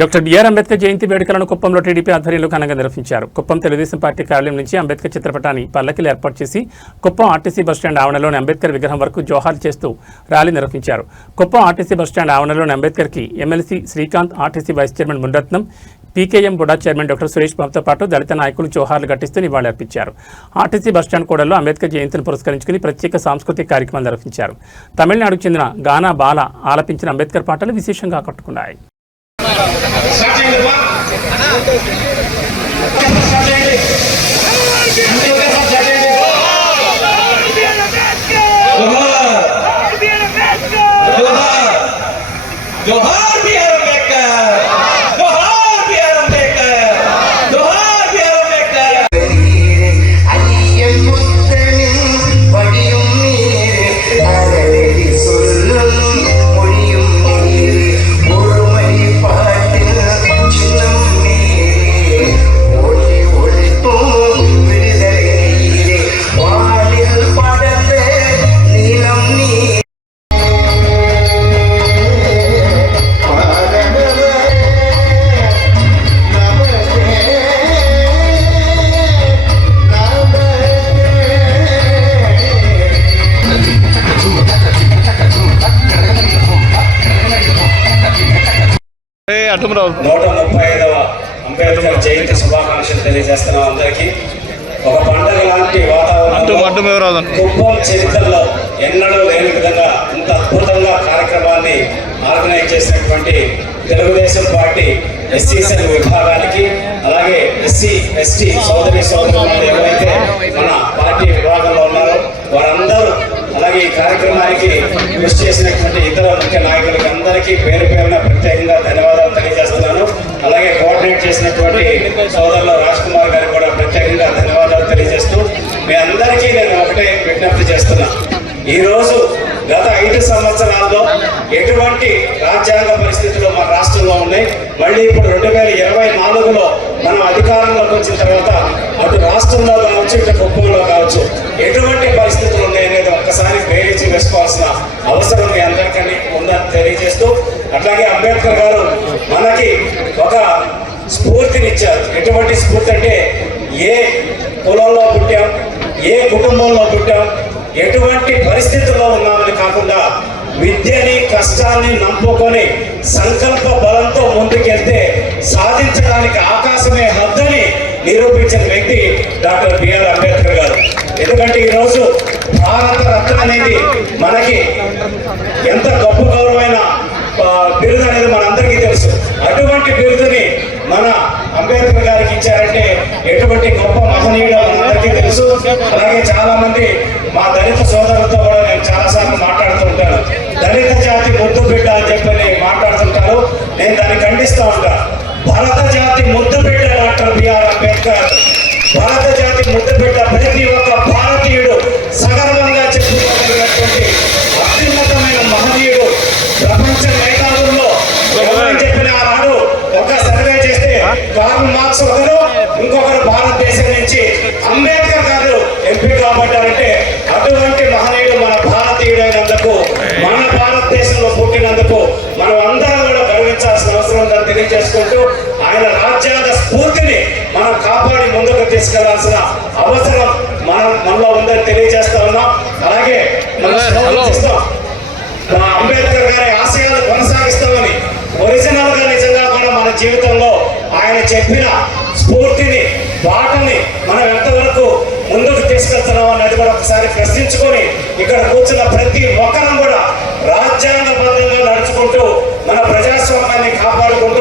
Doctor BR Ambedkar జయంతి వేడుకలను కుప్పంలో TDP ఆధ్వర్యంలో ఘనంగా నిర్వహించారు. కుప్పం తెలుగుదేశం పార్టీ కార్యాలయం నుంచి అంబేద్కర్ చిత్రపటాన్ని పల్లకిలు ఏర్పాటు చేసి కుప్పం ఆర్టీసీ బస్టాండ్ ఆవరణలోని అంబేద్కర్ విగ్రహం వరకు జోహార్లు చేస్తూ ర్యాలీ నిర్వహించారు. కుప్పం ఆర్టీసీ బస్టాండ్ ఆవరణలోని అంబేద్కర్కి MLC Srikanth, RTC vice chairman Muniratnam, PKM బుడా చైర్మన్ డాక్టర్ సురేష్ బాబుతో పాటు దళిత నాయకులు జోహార్లు ఘటిస్తూ నివాళులర్పించారు. ఆర్టీసీ బస్టాండ్ కూడల్లో అంబేద్కర్ జయంతిని పురస్కరించుకుని ప్రత్యేక సాంస్కృతిక కార్యక్రమాలు నిర్వహించారు. తమిళనాడుకు చెందిన గానా బాల ఆలపించిన అంబేద్కర్ పాటలు విశేషంగా ఆకట్టుకున్నాయి. నూట 35వ అంబేద్కర్ జయంతి శుభాకాంక్షలు తెలియజేస్తున్నాం. అందరికీ ఒక పండుగ లాంటి వాతావరణం కుప్పం చరిత్రలో ఎన్నడూ లేని విధంగా ఇంత అద్భుతంగా కార్యక్రమాన్ని ఆర్గనైజ్ చేసినటువంటి తెలుగుదేశం పార్టీ ఎస్సీసీ విభాగానికి, అలాగే ఎస్సీ ఎస్టీ సోదరులు ఎవరైతే మన పార్టీ విభాగంలో ఉన్నారో వారందరూ, అలాగే ఈ కార్యక్రమానికి కృషి చేసినటువంటి ఇతర ముఖ్య నాయకులకి అందరికీ పేరు పేరున ప్రత్యేకంగా ధన్యవాదాలు తెలియజేస్తున్నాను. అలాగే కోఆర్డినేట్ చేసినటువంటి సోదరులు రాజ్ కుమార్ గారికి కూడా ప్రత్యేకంగా ధన్యవాదాలు తెలియజేస్తూ మీ అందరికీ నేను ఒకటే విజ్ఞప్తి చేస్తున్నా. ఈరోజు గత 5 సంవత్సరాల్లో ఎటువంటి రాజ్యాంగ పరిస్థితులు మన రాష్ట్రంలో ఉన్నాయి. మళ్ళీ ఇప్పుడు 2024లో మనం అధికారంలోకి వచ్చిన తర్వాత అటు రాష్ట్రంలో కావచ్చు, ఇటు కుప్పంలో కావచ్చు ఎటువంటి పరిస్థితులు ఉన్నాయనేది ఒక్కసారి బేరీజీ వేసుకోవాల్సిన అవసరం మీ అందరికీ ఉందని తెలియజేస్తూ, అట్లాగే అంబేద్కర్ గారు మనకి ఒక స్ఫూర్తినిచ్చారు. ఎటువంటి స్ఫూర్తి అంటే ఏ కులంలో పుట్టాం, ఏ కుటుంబంలో పుట్టాం, ఎటువంటి పరిస్థితుల్లో ఉన్నామని కాకుండా విద్యని కష్టాన్ని నంపుకొని సంకల్ప బలంతో ముందుకెళ్తే సాధించడానికి ఆకాశమే హద్దని నిరూపించిన వ్యక్తి డాక్టర్ బిఆర్ అంబేద్కర్ గారు. ఎందుకంటే ఈరోజు భారత రత్న అనేది మనకి ఎంత గొప్ప గౌరవమైన బిరుదు అనేది మనందరికీ తెలుసు. అటువంటి బిరుదుని మన అంబేద్కర్ గారికి ఇచ్చారంటే ఎటువంటి గొప్ప మహనీయుడు మనందరికీ తెలుసు. అలాగే చాలా మంది మా దళిత సోదరులతో కూడా నేను చాలాసార్లు మాట్లాడుతూ ఉంటాను. దళిత జాతి ముద్దు బిడ్డ అని చెప్పి మాట్లాడుతుంటారు. నేను దాన్ని ఖండిస్తూ ఉంటాను. భారత జాతి ముద్దు బిడ్డ డాక్టర్ బిఆర్ అంబేద్కర్. భారత జాతి ముద్దు బిడ్డ ప్రతి ఒక్క భారతీయుడు సగర్వంగా చెప్పుకోగలిగినటువంటి అత్యున్నతమైన మహనీయుడు. ప్రపంచ మేధావుల్లో ఎవరని చెప్పిన ఆనాడు ఒక సర్వే చేస్తే కార్ల్ మార్క్స్ ఒకరు, ఇంకొకరు భారతదేశం నుంచి అంబేద్కర్ గారు ఎంపీ కాబట్టారంటే అటువంటి మహనీయుడు మన భారతీయుడైనందుకు, మన భారతదేశంలో పుట్టినందుకు మనం అందరం కూడా గర్వించాల్సిన అవసరం ఉందని తెలియజేసుకుంటూ ఆయన రాజ్యాంగ స్ఫూర్తిని మనం కాపాడి ముందుకు తీసుకెళ్లాల్సిన అవసరం మనలో ఉందని తెలియజేస్తా ఉన్నాం. అలాగే అంబేద్కర్ గారి ఆశయాలు కొనసాగిస్తామని ఒరిజినల్ గా నిజంగా కూడా మన జీవితంలో ఆయన చెప్పిన స్ఫూర్తిని, బాటని మనం ఎంతవరకు ముందుకు తీసుకెళ్తున్నాం అనేది కూడా ఒకసారి ప్రశ్నించుకొని ఇక్కడ కూర్చున్న ప్రతి ఒక్కరం కూడా రాజ్యాంగబద్ధంగా నడుచుకుంటూ మన ప్రజాస్వామ్యాన్ని కాపాడుకుంటూ